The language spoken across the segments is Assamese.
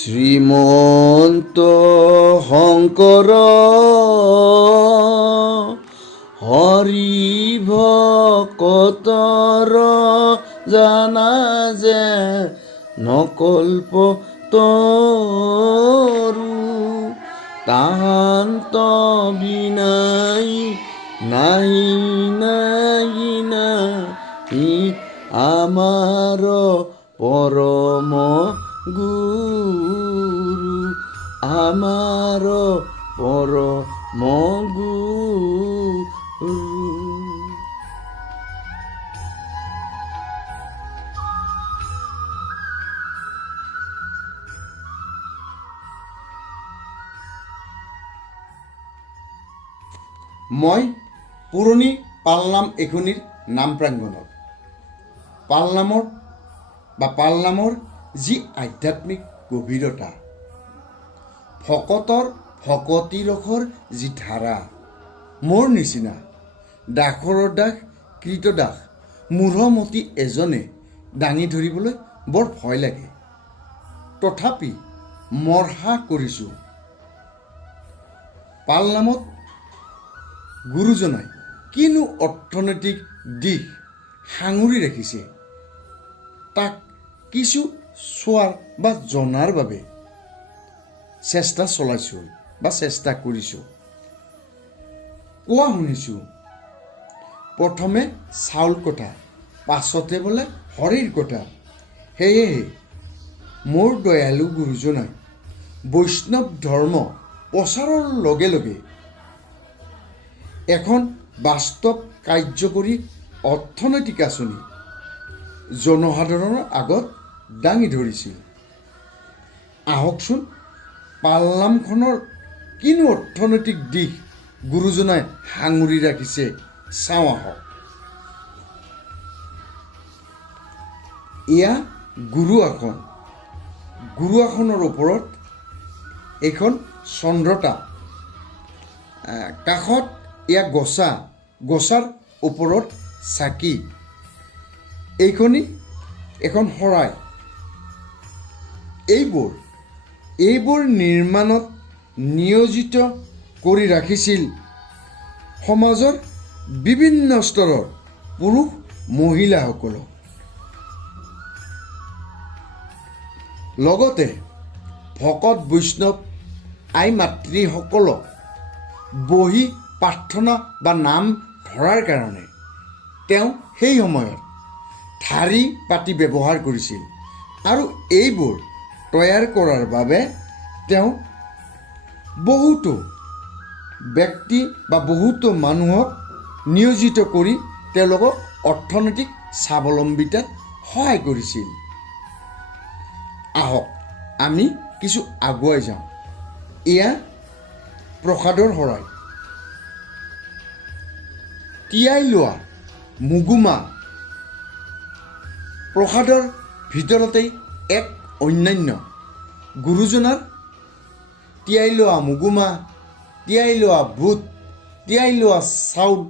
শ্ৰীমন্ত শংকৰ হৰি ভকতৰ জানা যে নকল্প তৰু তাহান্ত বিনাই নাই নাই নাই আমাৰ পৰম গুৰু আমাৰ পৰম গুৰু। মই পুৰণি পালনাম এখনিৰ নাম প্ৰাংগণত পালনামৰ যি আধ্যাত্মিক গভীৰতা, ভকতৰ ভকতি ৰসৰ যি ধাৰা, মোৰ নিচিনা দাসৰৰ দাস কৃতদাস মূঢ়মতী এজনে দাঙি ধৰিবলৈ বৰ ভয় লাগে। তথাপি মৰ্হা কৰিছোঁ। পালনামত গুৰুজনাই কিনো অৰ্থনৈতিক দিশ সাঙুৰি ৰাখিছে তাক কিছু চোৱাৰ বা জনাৰ বাবে চেষ্টা চলাইছোঁ বা চেষ্টা কৰিছোঁ। কোৱা শুনিছোঁ প্ৰথমে চাউল কথা, পাছতে বোলে হৰিৰ কথা। সেয়েহে মোৰ দয়ালু গুৰুজনাই বৈষ্ণৱ ধৰ্ম প্ৰচাৰৰ লগে লগে এখন বাস্তৱ কাৰ্যকৰী অৰ্থনৈতিক আঁচনি জনসাধাৰণৰ আগত দাঙি ধৰিছিল। আহকচোন পালনামখনৰ কিনো অৰ্থনৈতিক দিশ গুৰুজনাই সাঙুৰি ৰাখিছে চাওঁ আহক। এয়া গুৰু আসন। গুৰু আসনৰ ওপৰত এখন চন্দ্ৰতা, কাষত এয়া গছাৰ ওপৰত চাকি, এইখনি এখন শৰাই। এইবোৰ নিৰ্মাণত নিয়োজিত কৰি ৰাখিছিল সমাজৰ বিভিন্ন স্তৰৰ পুৰুষ মহিলাসকলক। লগতে ভকত বৈষ্ণৱ আই মাতৃসকলক বহি প্ৰাৰ্থনা বা নাম ধৰাৰ কাৰণে তেওঁ সেই সময়ত ঢাৰি পাতি ব্যৱহাৰ কৰিছিল আৰু এইবোৰ তৈয়াৰ কৰাৰ বাবে তেওঁ বহুতো ব্যক্তি বা বহুতো মানুহক নিয়োজিত কৰি তেওঁলোকক অৰ্থনৈতিক স্বাৱলম্বিতাত সহায় কৰিছিল। আহক আমি কিছু আগুৱাই যাওঁ। এয়া প্ৰসাদৰ শৰাই, তিয়াই লোৱা মগুমাহ প্ৰসাদৰ ভিতৰতেই এক অন্যান্য। গুৰুজনাৰ তিয়াই লোৱা মগুমাহ, তিয়াই লোৱা বুট, তিয়াই লোৱা চাউল,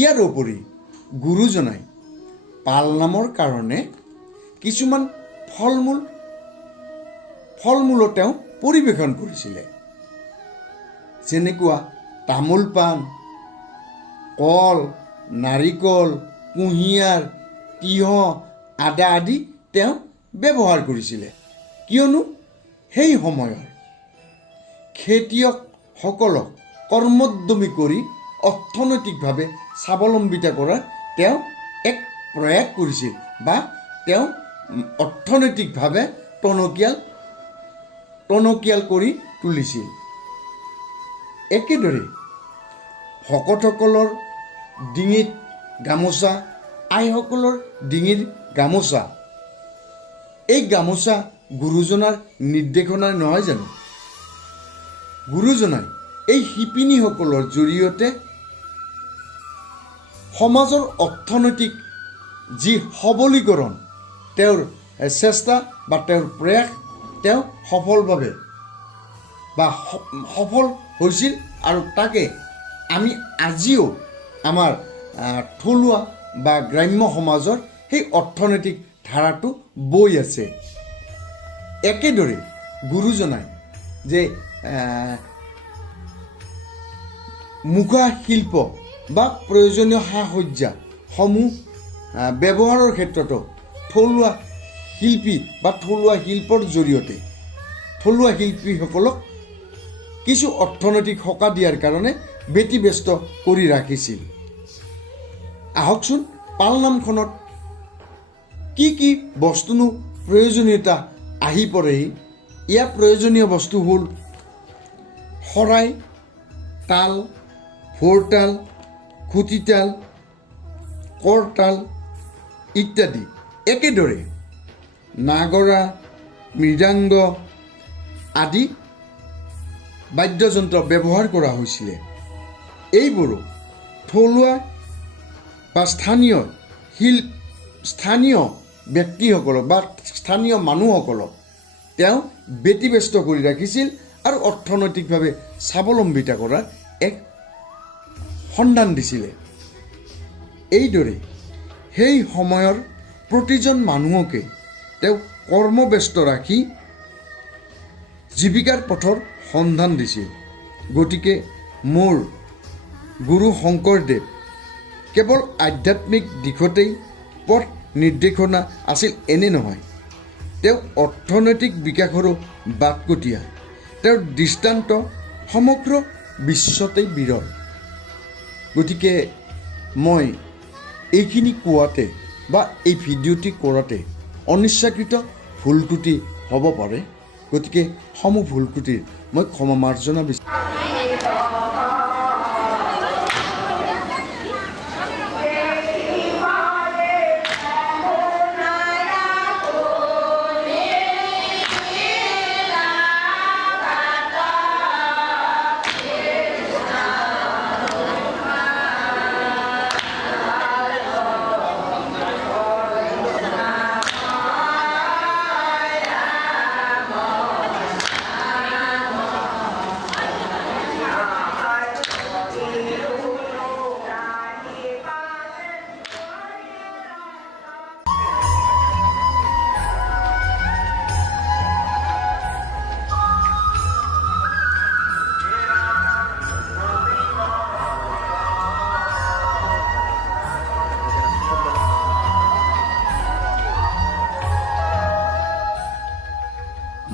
ইয়াৰ উপৰি গুৰুজনাই পালনামৰ কাৰণে কিছুমান ফল মূলো তেওঁ পৰিৱেশন কৰিছিলে। যেনেকুৱা তামোল পাণ, কল, নাৰিকল, কুঁহিয়াৰ, তিয়ঁহ, আদা আদি তেওঁ ব্যৱহাৰ কৰিছিলে। কিয়নো সেই সময়ৰ খেতিয়কসকলক কৰ্মোদ্যমী কৰি অৰ্থনৈতিকভাৱে স্বাৱলম্বিত কৰাৰ তেওঁ এক প্ৰয়াস কৰিছিল বা তেওঁ অৰ্থনৈতিকভাৱে টনকিয়াল কৰি তুলিছিল। একেদৰে ভকতসকলৰ ডিঙিত গামোচা, আইসকলৰ ডিঙিৰ গামোচা, এই গামোচা গুৰুজনাৰ নিৰ্দেশনা নহয় জানো? গুৰুজনাই এই শিপিনীসকলৰ জৰিয়তে সমাজৰ অৰ্থনৈতিক যি সবলীকৰণ, তেওঁৰ চেষ্টা বা তেওঁৰ প্ৰয়াস তেওঁ সফলভাৱে বা সফল হৈছিল আৰু তাকে আমি আজিও আমাৰ থলুৱা বা গ্ৰাম্য সমাজৰ সেই অৰ্থনৈতিক ধাৰাটো বৈ আছে। একেদৰে গুৰুজনাই যে মুখা শিল্প বা প্ৰয়োজনীয় সা সজ্জাসমূহ ব্যৱহাৰৰ ক্ষেত্ৰতো থলুৱা শিল্পী বা থলুৱা শিল্পৰ জৰিয়তে থলুৱা শিল্পীসকলক কিছু অৰ্থনৈতিক সকাহ দিয়াৰ কাৰণে ব্যতিব্যস্ত কৰি ৰাখিছিল। আহকচোন পালনামখনত কি কি বস্তুনো প্ৰয়োজনীয়তা আহি পৰেহি। ইয়াৰ প্ৰয়োজনীয় বস্তু হ'ল শৰাই, তাল, ভোৰতাল, খুটিতাল, কৰতাল ইত্যাদি। একেদৰে নাগৰা, মৃদাংগ আদি বাদ্যযন্ত্ৰ ব্যৱহাৰ কৰা হৈছিলে। এইবোৰো থলুৱা বা স্থানীয় ব্যক্তিসকলক বা স্থানীয় মানুহসকলক তেওঁ ব্যতিব্যস্ত কৰি ৰাখিছিল আৰু অৰ্থনৈতিকভাৱে স্বাৱলম্বিতা কৰাৰ এক সন্ধান দিছিলে। এইদৰে সেই সময়ৰ প্ৰতিজন মানুহকে তেওঁ কৰ্মব্যস্ত ৰাখি জীৱিকাৰ পথৰ সন্ধান দিছিল। গতিকে মোৰ গুৰু শংকৰদেৱ কেৱল আধ্যাত্মিক দিশতেই পথ নিৰ্দেশনা আছিল এনে নহয়, তেওঁ অৰ্থনৈতিক বিকাশৰো বাটকটীয়া। তেওঁৰ দৃষ্টান্ত সমগ্ৰ বিশ্বতেই বিৰল। গতিকে মই এইখিনি কোৱাতে বা এই ভিডিঅ'টি কৰাতে অনিচ্ছাকৃত ভুল ত্ৰুটি হ'ব পাৰে। গতিকে সমূহ ভুল ত্ৰুটিৰ মই ক্ষমা মাৰ্জনা বিচাৰিছোঁ।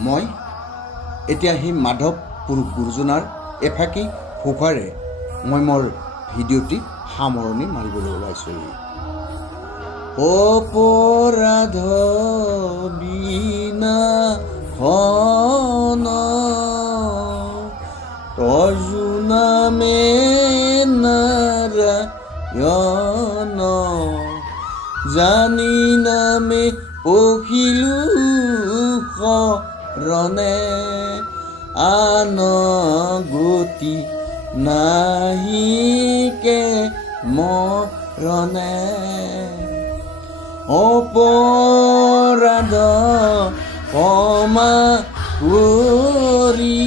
মই এতিয়া সেই মাধৱ পুৰুষ গুৰুজনাৰ এফাকি ঘোষাৰে মই মোৰ ভিডিঅ'টি সামৰণি মাৰিবলৈ ওলাইছোঁ। অপৰাধ বিনাশন তজু নামে নাৰায়ণ, জানি নামে পখিলো শৰণে, আন গতি নাহিকে মৰণে। অপৰাধ ক্ষমা কৰি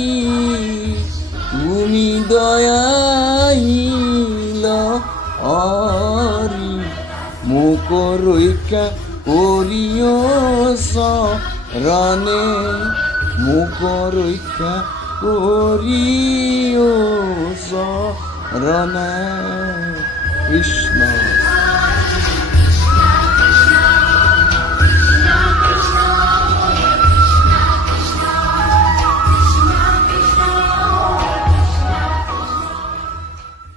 তুমি দয়াশীল হৰি, মোক ৰক্ষা কৰিয় চৰণে, মোক ৰক্ষা কৰিয় চৰণে। কৃষ্ণ।